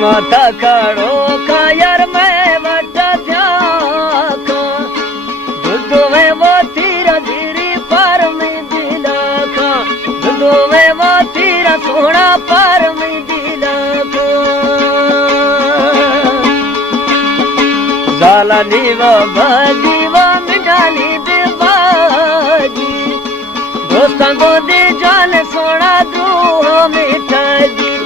माता काड़ो का यार मैं बड़ा ध्याका दुदो में वो तीरा धीरी पर में दिला का दुदो में वो तीरा सोना पर में दिला का जाला नीवा बाजीवा मिठाली दे बाजी दोस्ता को दे जान सोना दूह मीठा जी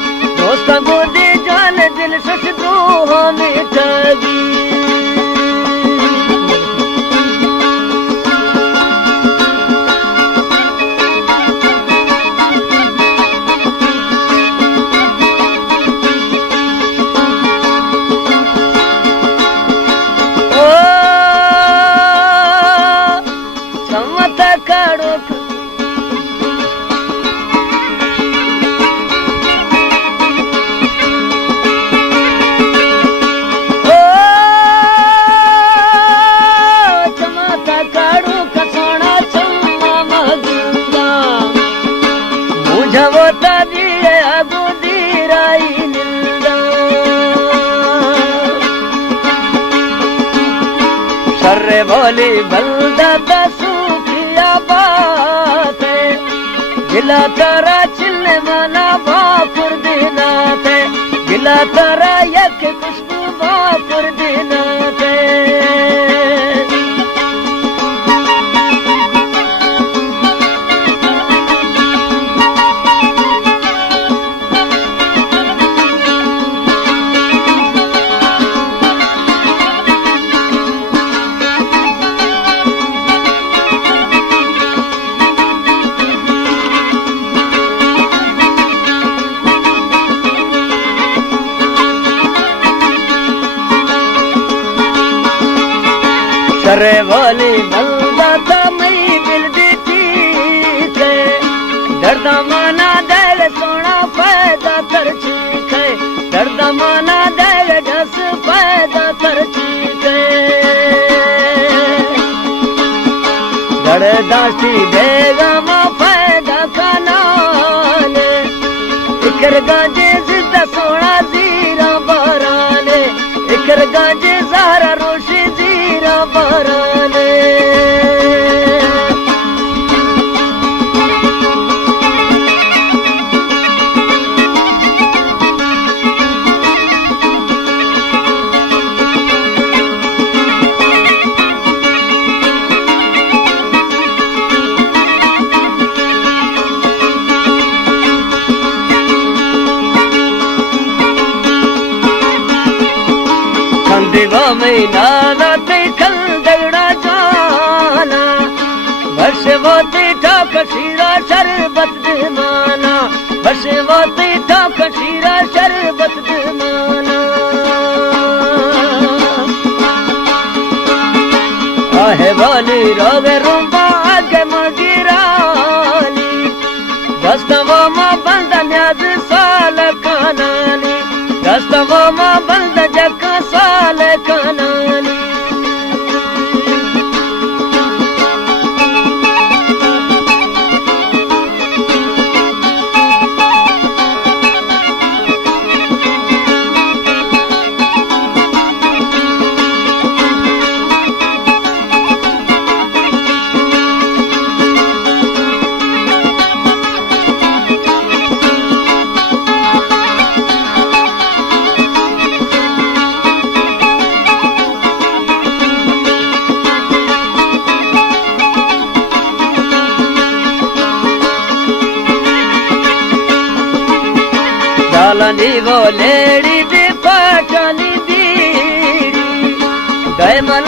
दोस्ता को दे जान दिल सच दूह मीठा जी सर्रे बोली बलदा सूखिया बात गिला तारा चिल्ले माना बापुर देना थे गिला तारा यक खुशबू बापुर देना थे सर्रे बोली बलदा मई बिल दी थे दर्दा माना दिल सोना पैदा कर छीखे दर्दा माना दिल जस पैदा कर छीखे दर्दास्ती देगा मां पैदा कानाले इकर गांजे जिद्दा सोना जीरा बाराले इकर गांजे ज़ारा रोशी जीरा बाराले दिवा में नाना ते कल दगड़ा जाना बस वो ते ठाक शीरा शरबत दे माना बस वो ते ठाक शीरा शरबत दे माना आहे वाली रोगे रूबा आगे मगिराली दस्तवा मां बंद न्याज साल कानाली दस्तवा मां बंद जका साल कानाली नी वो लेडी दे पाटानी बीड़ी गए मन